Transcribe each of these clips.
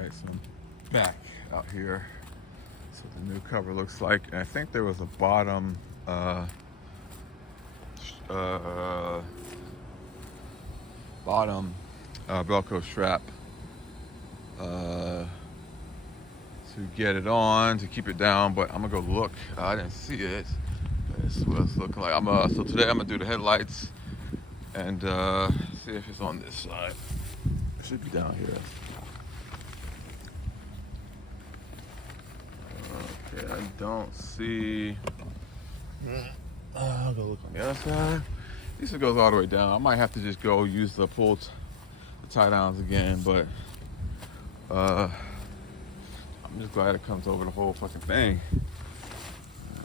Alright, so I'm back out here. That's what the new cover looks like. And I think there was a bottom uh, Velcro strap to get it on, to keep it down, but I'm gonna go look. I didn't see it. This is what it's looking like. So today I'm gonna do the headlights and see if it's on this side. It should be down here. Okay, I don't see. I'll go look on the other side. This goes all the way down. I might have to just go use the tie downs again, but I'm just glad it comes over the whole fucking thing.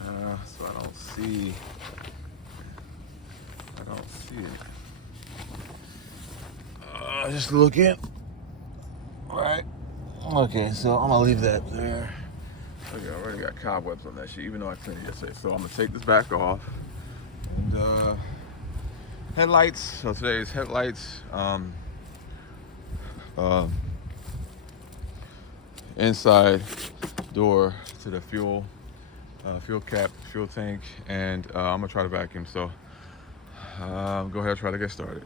So I don't see it. Just looking. All right. Okay, so I'm gonna leave that there. Okay, I already got cobwebs on that shit, even though I cleaned it yesterday. So I'm gonna take this back off. And headlights. So today's headlights. Inside door to the fuel cap, fuel tank, and I'm gonna try to vacuum. So go ahead and try to get started.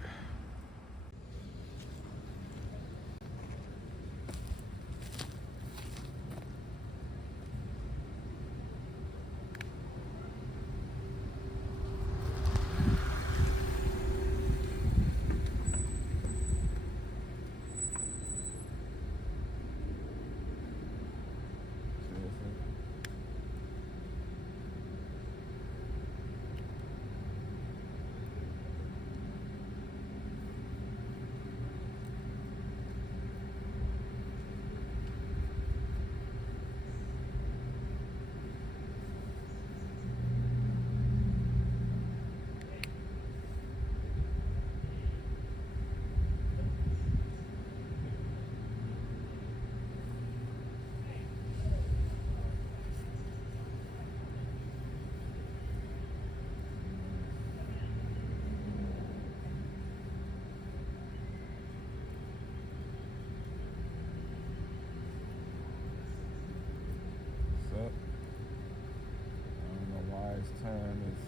Turn is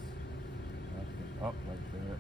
up like that.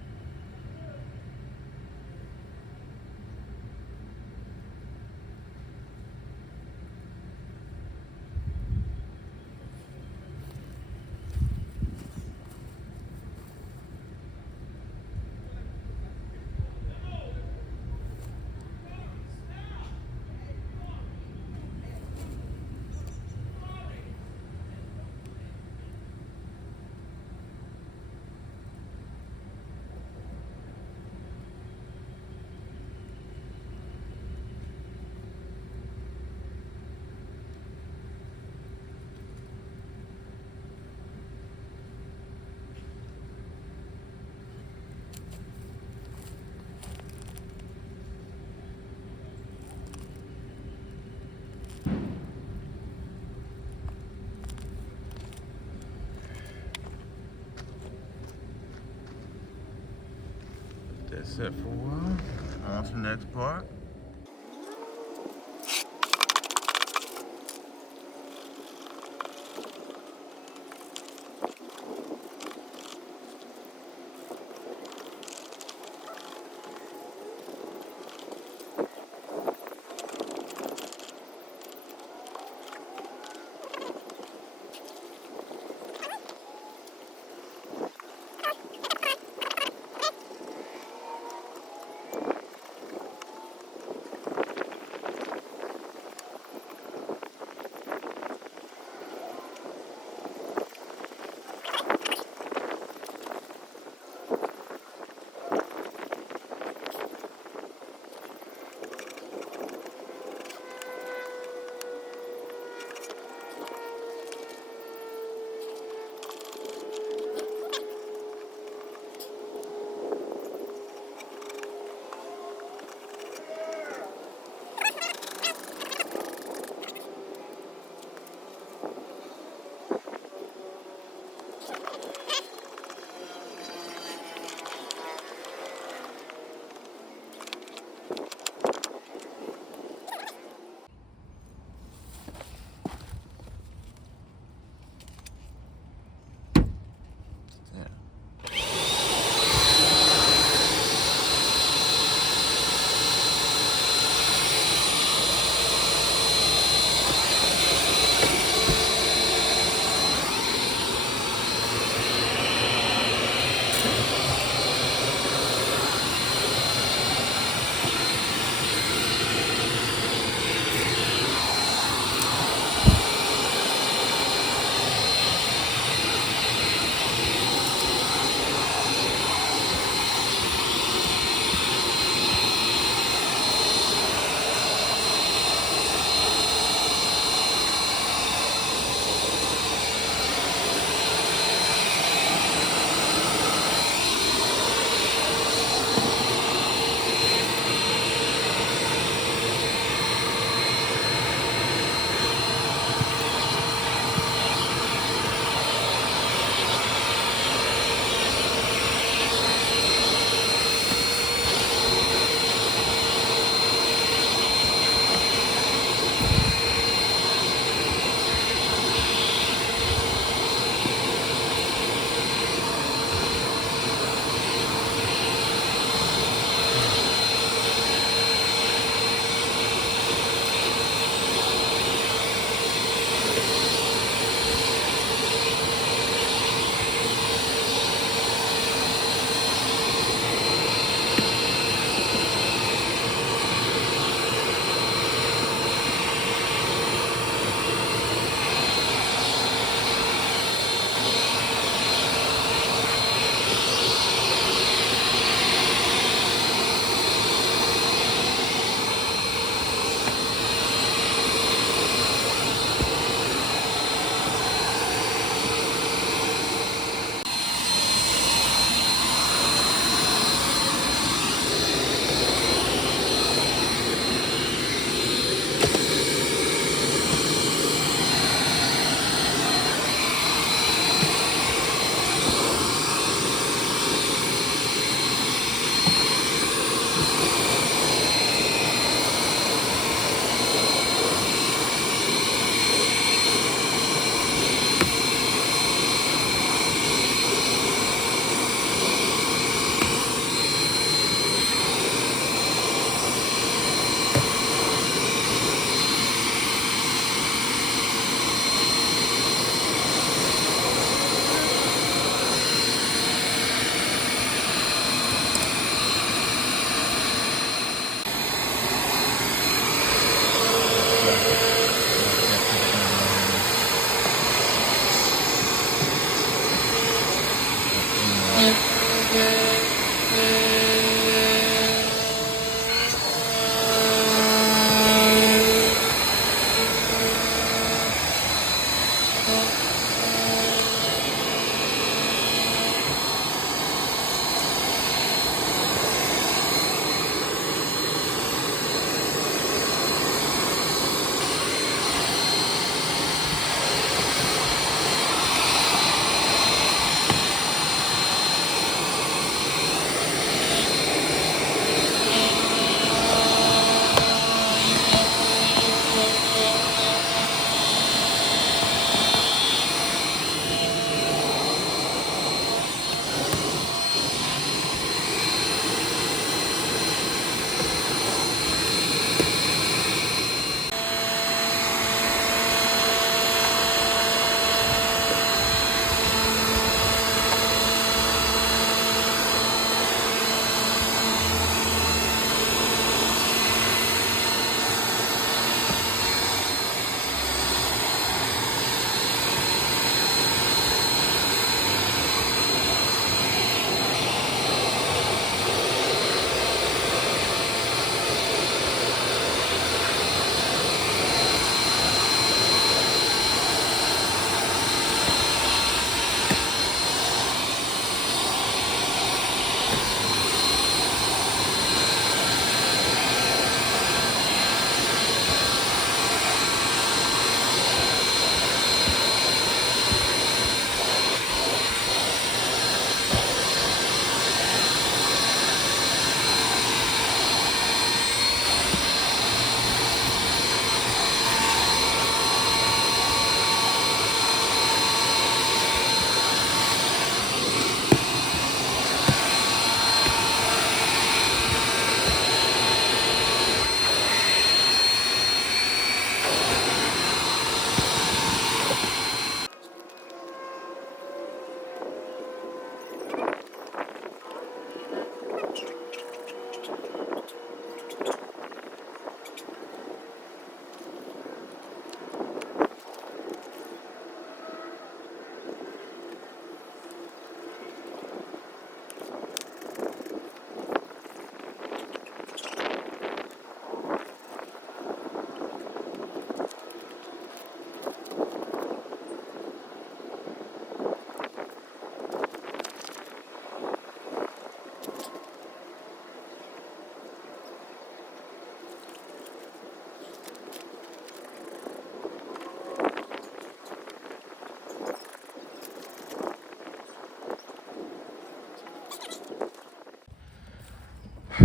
That's it for a while. On to the next part.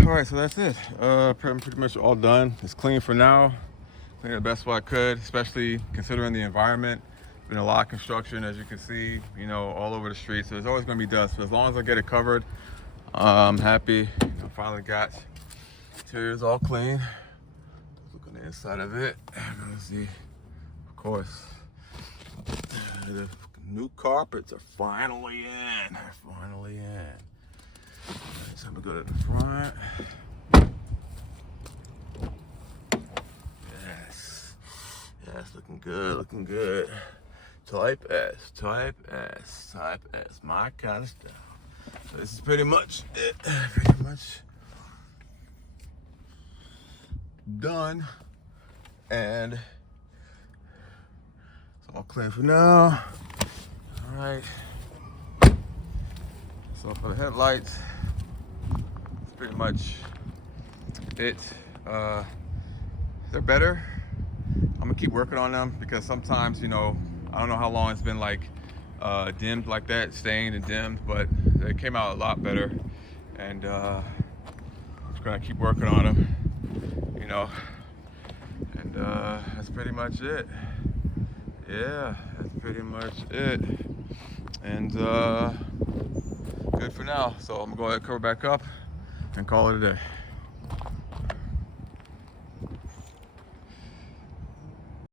All right, so that's it. Pretty much all done. It's clean for now. Clean the best way I could, especially considering the environment. Been a lot of construction, as you can see, you know, all over the street. So there's always going to be dust. But as long as I get it covered, I'm happy. I finally got interiors all clean. Look on the inside of it. I'm gonna see, of course, the new carpets are finally in. They're finally in. Right, so I'm gonna go to the front. Yes, looking good, looking good. Type S, type S, type S, my kind of stuff. So this is pretty much it, pretty much done. And it's all clear for now. All right. So for the headlights, it's pretty much it. They're better. I'm gonna keep working on them because sometimes, you know, I don't know how long it's been like dimmed like that, stained and dimmed, but they came out a lot better. And just gonna keep working on them, you know. And that's pretty much it. Yeah, that's pretty much it. And good for now. So I'm gonna go ahead and cover back up and call it a day.